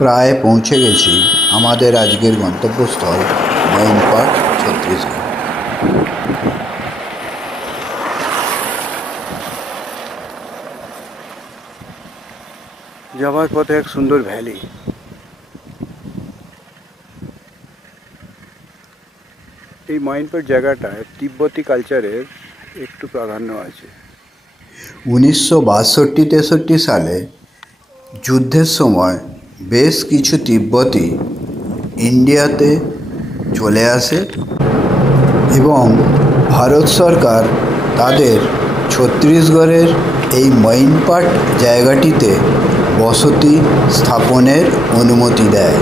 প্রায় পৌঁছে গেছি আমাদের আজকের গন্তব্যস্থল মইনপাট, ছত্তিশগড়। যাওয়ার পথে এক সুন্দর ভ্যালি। এই মইনপাট জায়গাটায় তিব্বতী কালচারের একটু প্রাধান্য আছে। 1962-63 সালে যুদ্ধের সময় বেশ কিছু তিব্বতী ইন্ডিয়াতে চলে আসে এবং ভারত সরকার তাদের ছত্তিশগড়ের এই মইনপাট জায়গাটিতে বসতি স্থাপনের অনুমতি দেয়।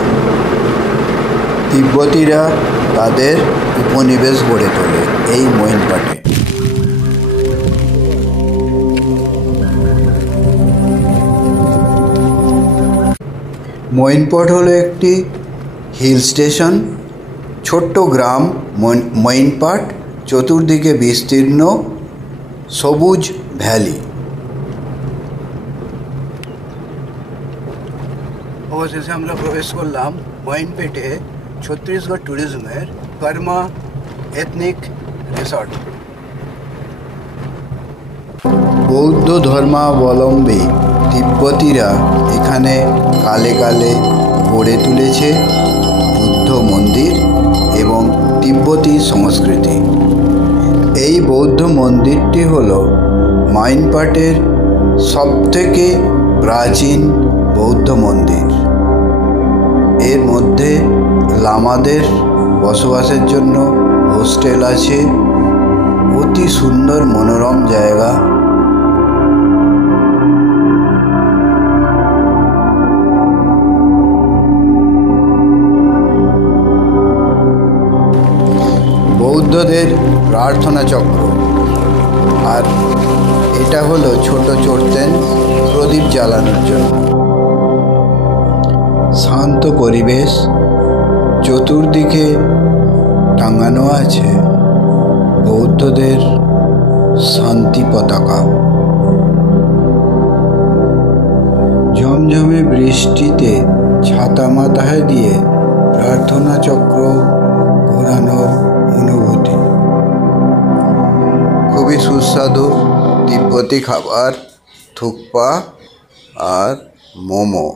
তিব্বতীরা তাদের উপনিবেশ গড়ে তোলে এই মইনপাটে। মইনপাট হলো একটি হিল স্টেশন, ছোট্ট গ্রাম মইনপাট, চতুর্দিকে বিস্তীর্ণ সবুজ ভ্যালি। অবশেষে আমরা প্রবেশ করলাম মইনপাটে ছত্তিশগড় ট্যুরিজমের কর্মা এথনিক রিসর্ট। বৌদ্ধ ধর্মাবলম্বী তিব্বতীরা এখানে কালে কালে গড়ে তুলেছে বুদ্ধ মন্দির এবং তিব্বতী সংস্কৃতি। এই বৌদ্ধ মন্দিরটি হল মইনপাটের সবথেকে প্রাচীন বৌদ্ধ মন্দির। এর মধ্যে লামাদের বসবাসের জন্য হোস্টেল আছে। অতি সুন্দর মনোরম জায়গা। বৌদ্ধদের প্রার্থনা চক্র, আর এটা হলো ছোট চড়তেন প্রদীপ জ্বালানোর জন্য। শান্ত পরিবেশ, চতুর্দিকে টাঙানো আছে বৌদ্ধদের শান্তি পতাকা। ঝমঝমে বৃষ্টিতে ছাতা মাথায় দিয়ে প্রার্থনা চক্র ঘোরানোর অনুভূতি। খুবই সুস্বাদু তিব্বতী খাবার, থুকপা আর মোমো।